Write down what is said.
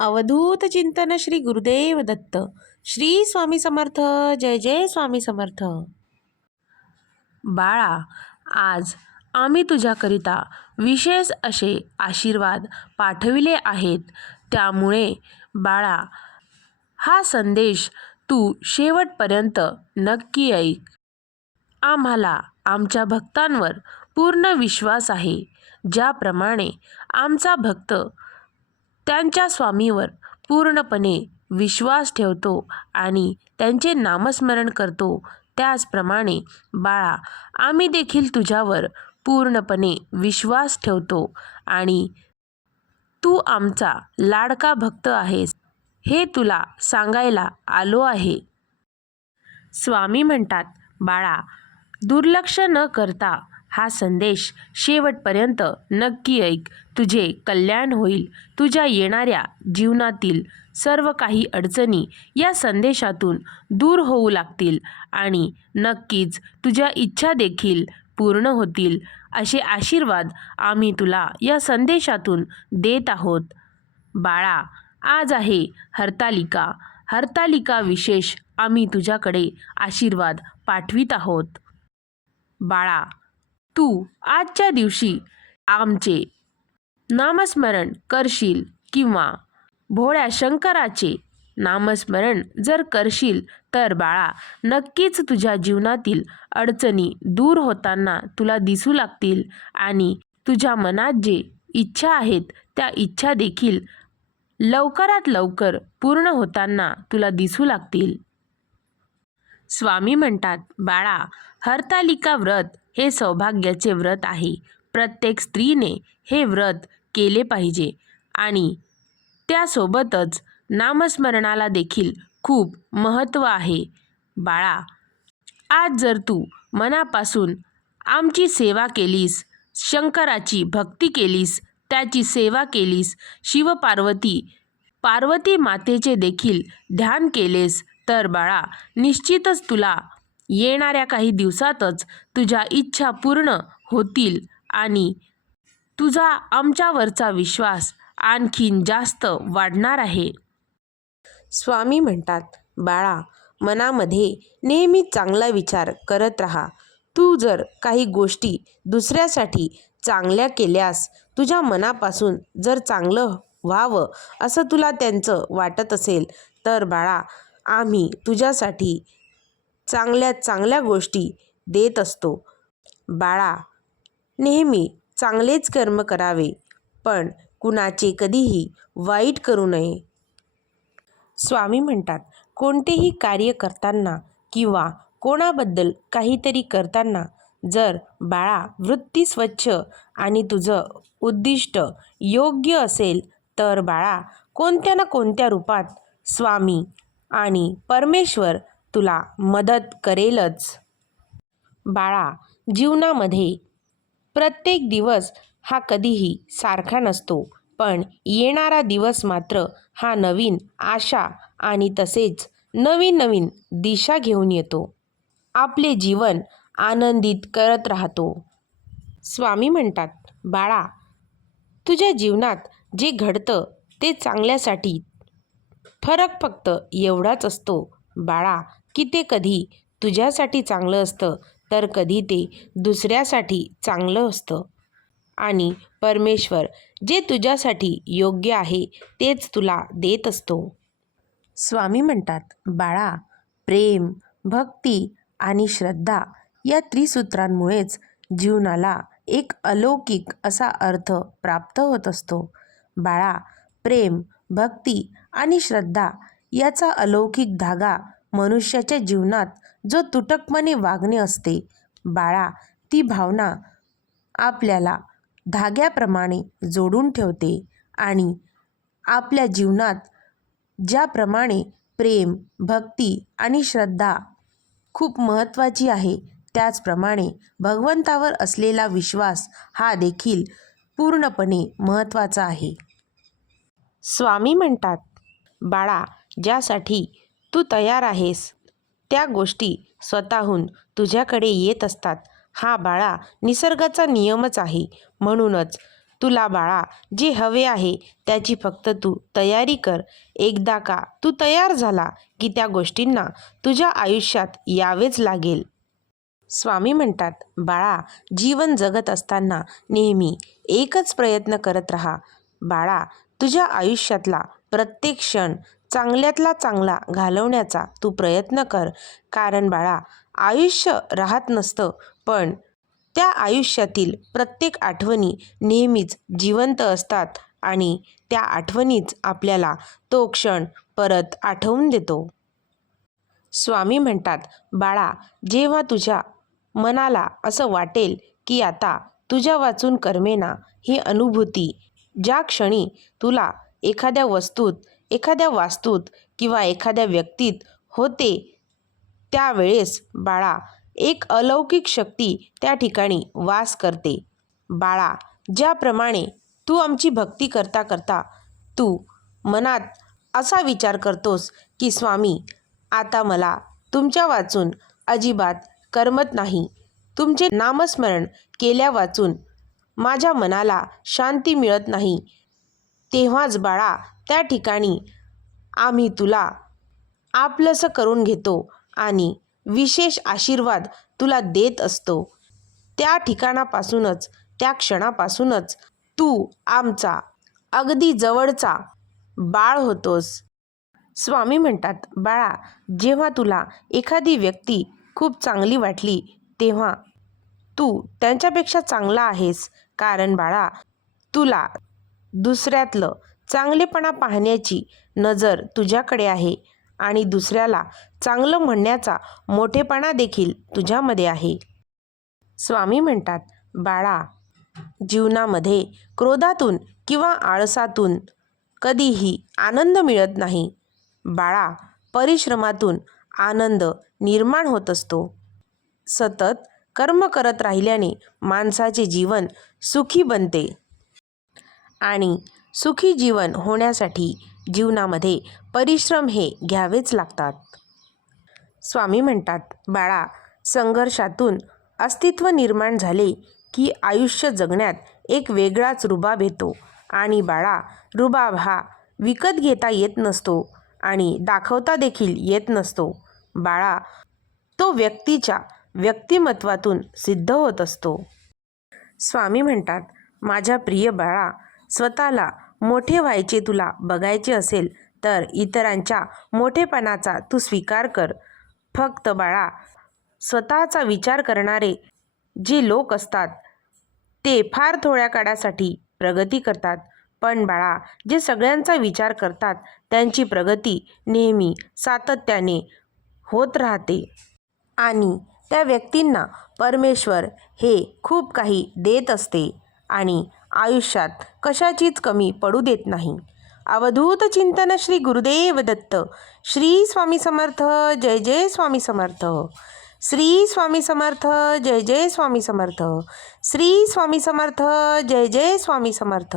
अवधूत चिंतन श्री गुरुदेव दत्त. श्री स्वामी समर्थ. जय जय स्वामी समर्थ. बाळा, आज आम्ही तुझ्याकरिता विशेष असे आशीर्वाद पाठविले आहेत. त्यामुळे बाळा, हा संदेश तू शेवटपर्यंत नक्की ऐक. आम्हाला आमच्या भक्तांवर पूर्ण विश्वास आहे. ज्याप्रमाणे आमचा भक्त त्यांच्या स्वामीवर पूर्णपणे विश्वास ठेवतो आणि त्यांचे नामस्मरण करतो, त्याचप्रमाणे बाळा, आम्ही देखील तुझ्यावर पूर्णपणे विश्वास ठेवतो आणि तू आमचा लाडका भक्त आहेस, हे तुला सांगायला आलो आहे. स्वामी म्हणतात, बाळा, दुर्लक्ष न करता हा संदेश शेवटपर्यंत नक्की ऐक. तुझे कल्याण होईल. तुझ्या येणाऱ्या जीवनातील सर्व काही अडचणी या संदेशातून दूर होऊ लागतील आणि नक्कीच तुझ्या इच्छा देखील पूर्ण होतील. असे आशीर्वाद आम्ही तुला या संदेशातून देत आहोत. बाळा, आज आहे हरतालिका. हरतालिका विशेष आम्ही तुझ्याकडे आशीर्वाद पाठवित आहोत. बाळा, तू आजच्या दिवशी आमचे नामस्मरण करशील किंवा भोळ्या शंकराचे नामस्मरण जर करशील तर बाळा, नक्कीच तुझ्या जीवनातील अडचणी दूर होताना तुला दिसू लागतील आणि तुझ्या मनात जे इच्छा आहेत त्या इच्छा देखील लवकरात लवकर पूर्ण होताना तुला दिसू लागतील. स्वामी म्हणतात, बाळा, हरतालिका व्रत हे सौभाग्याचे व्रत आहे. प्रत्येक स्त्रीने हे व्रत केले पाहिजे आणि त्यासोबतच नामस्मरणाला देखील खूप महत्त्व आहे. बाळा, आज जर तू मनापासून आमची सेवा केलीस, शंकराची भक्ती केलीस, त्याची सेवा केलीस, पार्वती मातेचे देखील ध्यान केलेस, तर बाळा, निश्चितच तुला येणाऱ्या काही दिवसातच तुझ्या इच्छा पूर्ण होतील आणि तुझा आमच्यावरचा विश्वास आणखीन जास्त वाढणार आहे. स्वामी म्हणतात, बाळा, मनामध्ये नेहमी चांगला विचार करत राहा. तू जर काही गोष्टी दुसऱ्यासाठी चांगल्या केल्यास, तुझ्या मनापासून जर चांगलं व्हावं असं तुला त्यांचं वाटत असेल, तर बाळा, आम्ही तुझ्यासाठी चांगल्या चांगल्या गोष्टी देत असतो. बाळा, नेहमी चांगलेच कर्म करावे, पण कुणाचे कधीही वाईट करू नये. स्वामी म्हणतात, कोणतेही कार्य करताना किंवा कोणाबद्दल काहीतरी करताना जर बाळा वृत्ती स्वच्छ आणि तुझं उद्दिष्ट योग्य असेल, तर बाळा, कोणत्या ना कोणत्या रूपात स्वामी आणि परमेश्वर तुला मदत करेलच. बाळा, जीवनामध्ये प्रत्येक दिवस हा कधीही सारखा नसतो, पण येणारा दिवस मात्र हा नवीन आशा आणि तसेच नवीन नवीन दिशा घेऊन येतो. आपले जीवन आनंदित करत राहतो. स्वामी म्हणतात, बाळा, तुझ्या जीवनात जे घडतं ते चांगल्यासाठी. फरक फक्त एवढाच असतो बाळा, की ते कधी तुझ्यासाठी चांगलं असतं तर कधी ते दुसऱ्यासाठी चांगलं असतं आणि परमेश्वर जे तुझ्यासाठी योग्य आहे तेच तुला देत असतो. स्वामी म्हणतात, बाळा, प्रेम, भक्ती आणि श्रद्धा या त्रिसूत्रांमुळेच जीवनाला एक अलौकिक असा अर्थ प्राप्त होत असतो. बाळा, प्रेम, भक्ती आणि श्रद्धा याचा अलौकिक धागा मनुष्याच्या जीवनात जो तुटकपणे वागणे असते, बाळा, ती भावना आपल्याला धाग्याप्रमाणे जोडून ठेवते आणि आपल्या जीवनात ज्याप्रमाणे प्रेम, भक्ती आणि श्रद्धा खूप महत्त्वाची आहे, त्याचप्रमाणे भगवंतावर असलेला विश्वास हा देखील पूर्णपणे महत्त्वाचा आहे. स्वामी म्हणतात, बाळा, ज्यासाठी तू तयार आहेस त्या गोष्टी स्वतःहून तुझ्याकडे येत असतात. हा बाळा निसर्गाचा नियमच आहे. म्हणूनच तुला बाळा जे हवे आहे त्याची फक्त तू तयारी कर. एकदा का तू तयार झाला की त्या गोष्टींना तुझ्या आयुष्यात यावेच लागेल. स्वामी म्हणतात, बाळा जीवन जगत असताना नेहमी एकच प्रयत्न करत राहा. बाळा तुझ्या आयुष्यातला प्रत्येक क्षण चांगल्यातला चांगला घालवण्याचा तू प्रयत्न कर. कारण बाळा आयुष्य राहत नसतं, पण त्या आयुष्यातील प्रत्येक आठवणी नेहमीच जिवंत असतात आणि त्या आठवणीच आपल्याला तो क्षण परत आठवून देतो. स्वामी म्हणतात, बाळा जेव्हा तुझ्या मनाला असं वाटेल की आता तुझ्या वाचून करमेना, ही अनुभूती ज्या क्षणी तुला एखाद्या वस्तूत, एखाद्या वास्तूत किंवा एखाद्या व्यक्तीत होते, त्यावेळेस बाळा एक अलौकिक शक्ती त्या ठिकाणी वास करते. बाळा ज्याप्रमाणे तू आमची भक्ती करता करता तू मनात असा विचार करतोस की स्वामी आता मला तुमच्या वाचून अजिबात करमत नाही, तुमचे नामस्मरण केल्या वाचून माझ्या मनाला शांती मिळत नाही, तेव्हाच बाळा त्या ठिकाणी आम्ही तुला आपलंसं करून घेतो आणि विशेष आशीर्वाद तुला देत असतो. त्या ठिकाणापासूनच, त्या क्षणापासूनच तू आमचा अगदी जवळचा बाळ होतोस. स्वामी म्हणतात, बाळा जेव्हा तुला एखादी व्यक्ती खूप चांगली वाटली तेव्हा तू त्यांच्यापेक्षा चांगला आहेस. कारण बाळा तुला दुसऱ्यातलं चांगलेपणा पाहण्याची नजर तुझ्याकडे आहे आणि दुसऱ्याला चांगलं म्हणण्याचा मोठेपणा देखील तुझ्यामध्ये आहे. स्वामी म्हणतात, बाळा जीवनामध्ये क्रोधातून किंवा आळसातून कधीही आनंद मिळत नाही. बाळा परिश्रमातून आनंद निर्माण होत असतो. सतत कर्म करत राहिल्याने माणसाचे जीवन सुखी बनते आणि सुखी जीवन होण्यासाठी जीवनामध्ये परिश्रम हे घ्यावेच लागतात. स्वामी म्हणतात, बाळा संघर्षातून अस्तित्व निर्माण झाले की आयुष्य जगण्यात एक वेगळाच रुबाब येतो आणि बाळा रुबाब हा विकत घेता येत नसतो आणि दाखवता देखील येत नसतो. बाळा तो व्यक्तीच्या व्यक्तिमत्वातून सिद्ध होत असतो. स्वामी म्हणतात, माझ्या प्रिय बाळा स्वतःला मोठे व्हायचे तुला बघायचे असेल तर इतरांच्या मोठेपणाचा तू स्वीकार कर. फक्त बाळा स्वतःचा विचार करणारे जे लोक असतात ते फार थोड्या काळासाठी प्रगती करतात, पण बाळा जे सगळ्यांचा विचार करतात त्यांची प्रगती नेहमी सातत्याने होत राहते आणि त्या व्यक्तींना परमेश्वर हे खूप काही देत असते आणि आयुष्यात कशाचीच कमी पडू देत नाही. अवधूत चिंतन श्री गुरुदेव दत्त. श्री स्वामी समर्थ. जय जय स्वामी समर्थ. श्री स्वामी समर्थ. जय जय स्वामी समर्थ. श्री स्वामी समर्थ. जय जय स्वामी समर्थ.